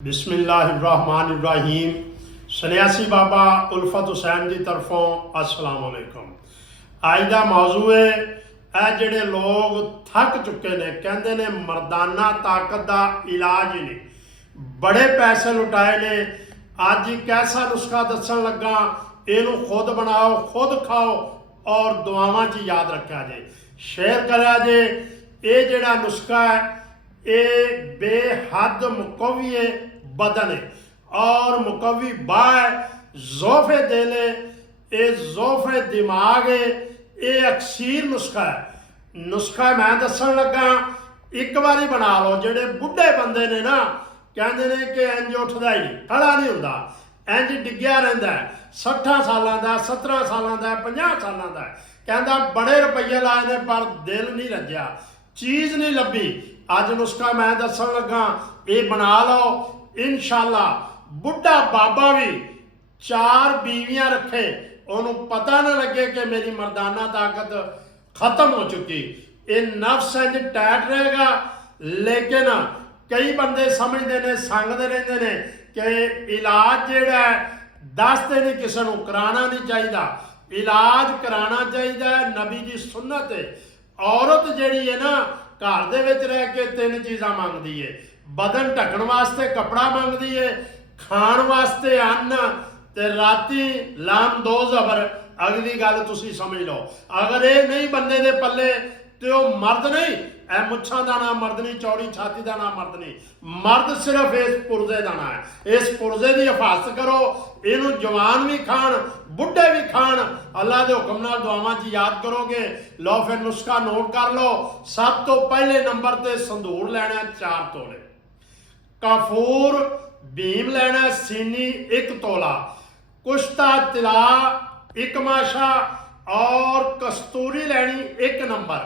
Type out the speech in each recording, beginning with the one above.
बिस्मिल्लाहिर्रहमानिर्रहीम। सन्यासी बाबा उल्फत हुसैन की तरफों अस्सलाम वालेकुम। अज का मौजू है ਇਹ ਜਿਹੜੇ लोग थक चुके ने कहते ने मर्दाना ताकत का इलाज ही नहीं, बड़े पैसे लुटाए ने। अज एक ऐसा नुस्खा दसन लगा, इनू खुद बनाओ, खुद खाओ और दुआवां च याद रखा जे, शेयर करा जे। ये जड़ा नुस्खा है ये बेहद मुकवी बदन है और मुकवी बाह ज़ोफ़े दिल है, ये ज़ोफ़े दिमाग है। ये अक्सीर नुस्खा है। नुस्खा मैं दसन लगा, एक बारी बना लो। जेडे बुढ़े बंदे ने ना कहते ने कि इंज उठता ही नहीं, खड़ा नहीं होंदा, इंज डिग्या रहिंदा है। 60 सालों का, 17 सालों का, 50 सालों का, कहता बड़े रुपये लाए ने पर दिल नहीं रंजिया, चीज़ नहीं लभी। अज नुस्खा मैं दसन लगा, ये बना लो इंशाअल्लाह। बुढ़ा बाबा भी 4 बीवियां रखे, उन्होंने पता ना लगे कि मेरी मर्दाना ताकत खत्म हो चुकी। ये नफ्स इंज टाइट रहेगा। लेकिन कई बंदे समझते हैं, संगते रहते हैं कि इलाज जोड़ा है दसते नहीं, किसी को कराना नहीं चाहिए। इलाज कराना चाहिए, नबी की सुन्नत है। औरत जिहड़ी है ना घर दे विच रह के 3 चीज़ां मंगदी है, बदन ढकण वास्ते कपड़ा मंगदी है, खाण वास्ते अन्न, ते राती लाम 2 ज़बर। अगली गल तुसी समझ लो, अगर ये नहीं बंदे दे पल्ले तो वह मर्द नहीं। ए मुच्छां दा नाम मर्द नहीं, चौड़ी छाती का नाम मर्द नहीं। मर्द सिर्फ इस पुरजे का नाम है। इस पुरजे की हिफाजत करो, इनू जवान भी खाण, बुढ़े भी खाण। अल्लाह के हुक्म नाल दुआवां च याद करोगे। लो फिर नुस्खा नोट कर लो। सब तो पहले नंबर ते संदूर लैना 4 तोले, काफूर भीम लैना सीनी 1 तोला, कुश्ता तिला 1 माशा और कस्तूरी लैनी 1 नंबर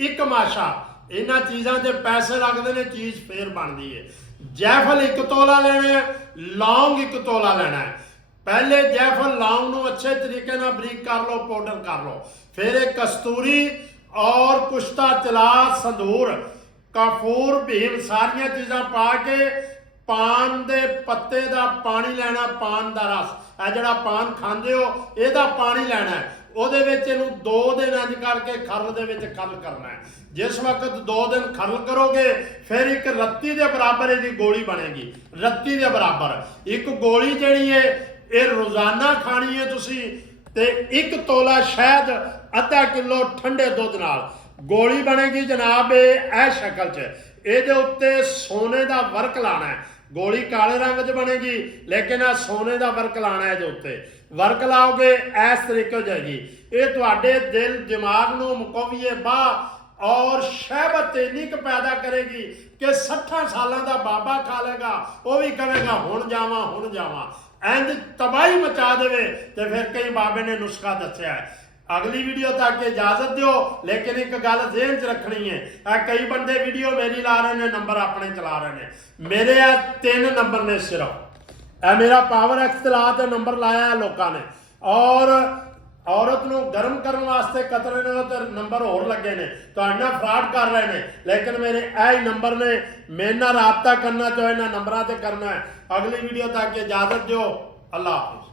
1 माशा। इन्हां चीज़ों के पैसे लगते हैं, चीज़ फिर बनती है। जैफल 1 तोला लेना है, लौंग 1 तोला लेना है। पहले जैफल लौंग को अच्छे तरीके ना बरीक कर लो, पाउडर कर लो। फिर एक कस्तूरी और कुश्ता तिला, संदूर, काफूर भीम सारिया चीज़ां पा के पान दे पत्ते का पानी लेना, पान का रस। आ जड़ा पान खाते हो यदा पानी लेना है, ਉਹਦੇ ਵਿੱਚ ਇਹਨੂੰ 2 दिन इंज करके खरल ਦੇ ਵਿੱਚ खरल करना है। जिस वक्त 2 दिन खरल करोगे फिर एक रत्ती के बराबर इसकी गोली बनेगी, रत्ती के बराबर। एक गोली जिहड़ी है ये रोज़ाना खानी है तुसी, ते 1 तोला शहद आधा किलो ठंडे दुध नाल गोली बनेगी जनाब। ये शक्ल च ਇਹਦੇ ਉੱਤੇ सोने का वर्क लाना है। गोली काले रंग च बनेगी लेकिन आ सोने का वर्क लाना है। उत्ते वर्क लाओगे इस तरीके हो जाएगी। ये तुहाडे दिल दिमाग नूं मुकव्वी बाह और शहबत इन्नी क पैदा करेगी कि 60 सालों का बाबा खा लेगा, वो भी कहेगा हुण जावां हुण जावां। इंज तबाही मचा देवे। तो फिर कई बाबे ने नुस्खा दस्या है। अगली वीडियो तक इजाजत दो, लेकिन एक गल ज़हन च रखनी है। कई बंदे वीडियो मेरी ला रहे हैं, नंबर अपने चला रहे हैं। मेरे 3 नंबर ने सिर्फ मेरा पावर एक्स चला तो नंबर लाया है लोगों ने, और औरत को गर्म करने वास्ते कतरे ने तो नंबर होर लगे ने, तो इन्ना फ्रॉड कर रहे हैं। लेकिन मेरे यही नंबर ने, मेरे नाल राबता करना चाहे इन्होंने नंबर से करना है। अगली वीडियो तक इजाजत दो। अल्लाह हाफिज़।